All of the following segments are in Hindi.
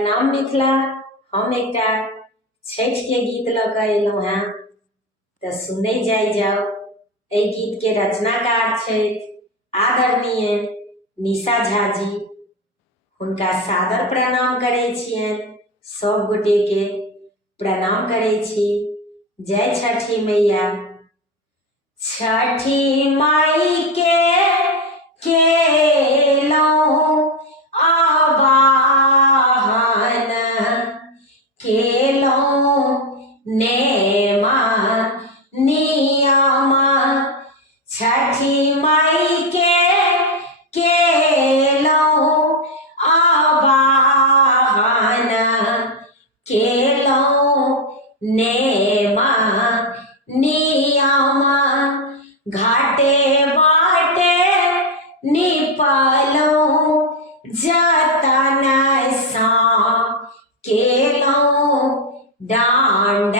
नाम मिथिला। हम एकटा छठ के गीत लऽ कऽ अयलहुँ हेँ तऽ सुनै जाओ। एहि गीत के रचनाकार छथि आदरणीय निशा झा जी। हुनका सादर प्रणाम करै छियनि। सब गोटे के प्रणाम करै छी। जय छठी मैया। छठी माई के केलहुँ आवाहन, केलहुँ नेम नियम। छठी माई के केलहुँ आवाहन, केलहुँ नेम नियम। घाटे बाटे निपलहुँ जतन सा, केलहुँ डांड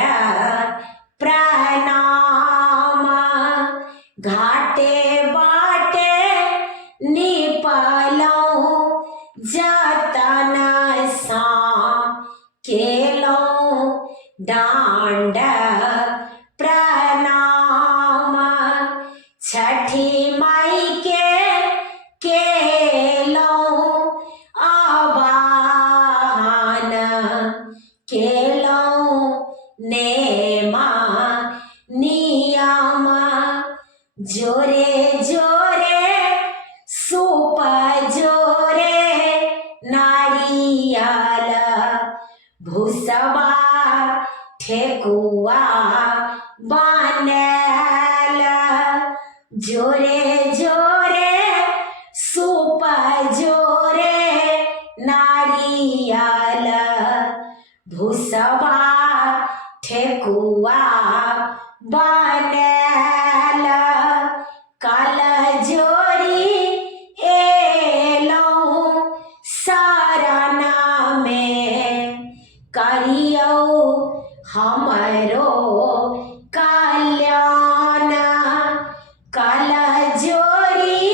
प्रणाम। घाटे बाटे निपलहुँ जतन सा, केलहुँ डांड प्रणाम। छठी माई के केलहुँ आवाहन, केलहुँ नेम नियम। जोरे जोरे सूप जोरे नारियल, भूसवा ठेकुआ बनल। जोरे जोरे सूप जोरे नारियल, भूसवा ठेकुआ बनल। कल जोड़ी एलहुँ शरण में, करियौ हमरो कल्याण। कल जोड़ी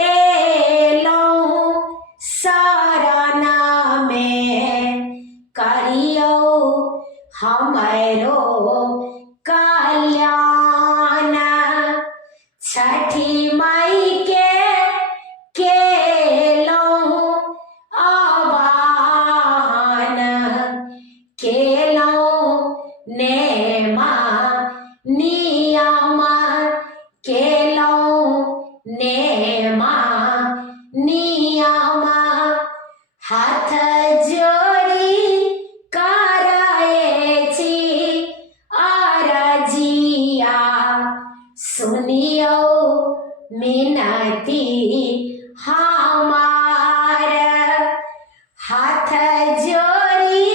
एलहुँ शरण में, करियौ हमरो कल्याण। छठी माई के केलहुँ आवाहन, केलहुँ नेम नियम। केलहुँ नेम नियम। हाथ जोड़ी करैछि अरजिया, सुनियौ मिनती हमार। हाथ जोड़ी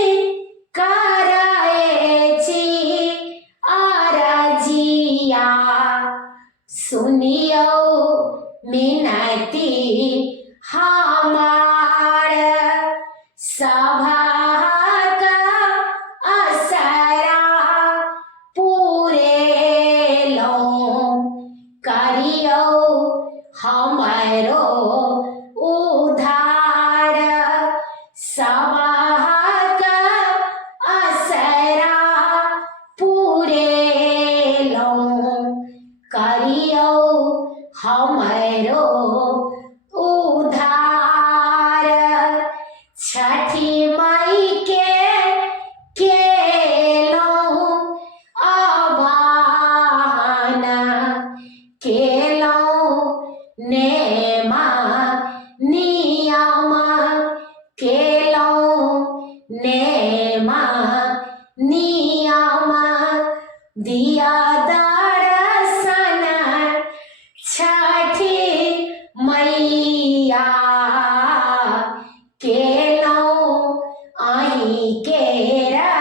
करैछि अरजिया, सुनियौ मिनती हमार। सभाक असरा पूरेलहुँ, करियौ हमरो उद्धार। सभाक असरा पूरेलहुँ, करियौ हमरो उद्धार। छठी माई के केलहुँ आवाहन, केलहुँ नेम नियम। केलहुँ नेम नियम। दिया दर्शन छठी मैया, केलहुँ आई केरा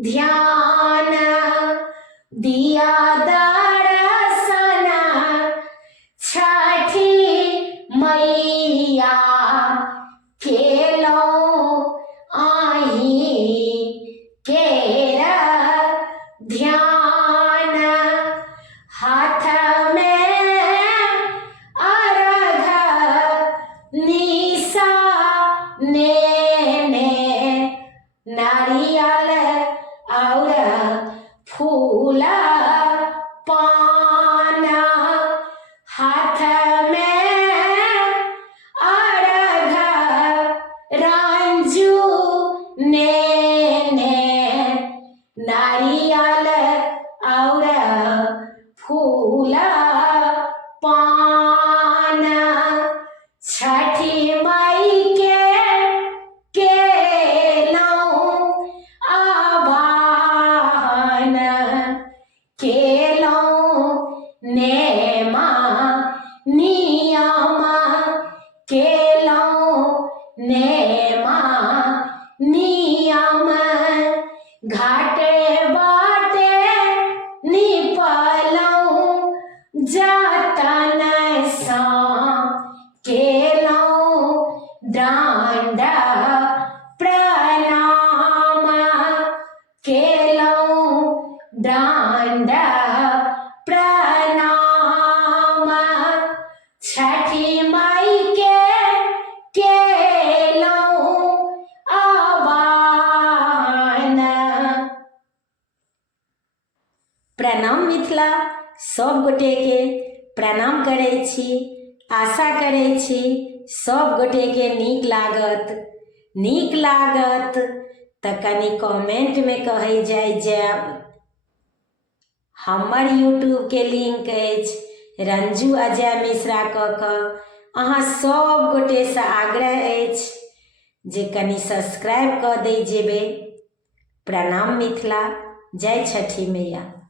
ध्यान। दिया दर्शन छठी मैया, केलहुँ आई केरा ध्यान। नेने नारियल और फूल पान छठी माई के केलौं आवाहन केलौं नेमा नियम केलौं नेमा नियम घाटे बाटे निपलौं जतन सा केलौं दंड प्रणाम केलौं दंड प्रणाम छठी माई के केलौं आवाहन। प्रणाम मिथिला सब गोटे के प्रणाम करै छी। आशा करै छी सब गोटे के नीक लागत तऽ कनि कमेंट में कहि जायब। हमर यूट्यूब के लिंक अछि रंजू अजय मिश्रा कऽ अहाँ सब गोटे से आग्रह अछि जे कनि सब्सक्राइब कऽ दै जेबै। प्रणाम मिथिला, जय छठी मैया।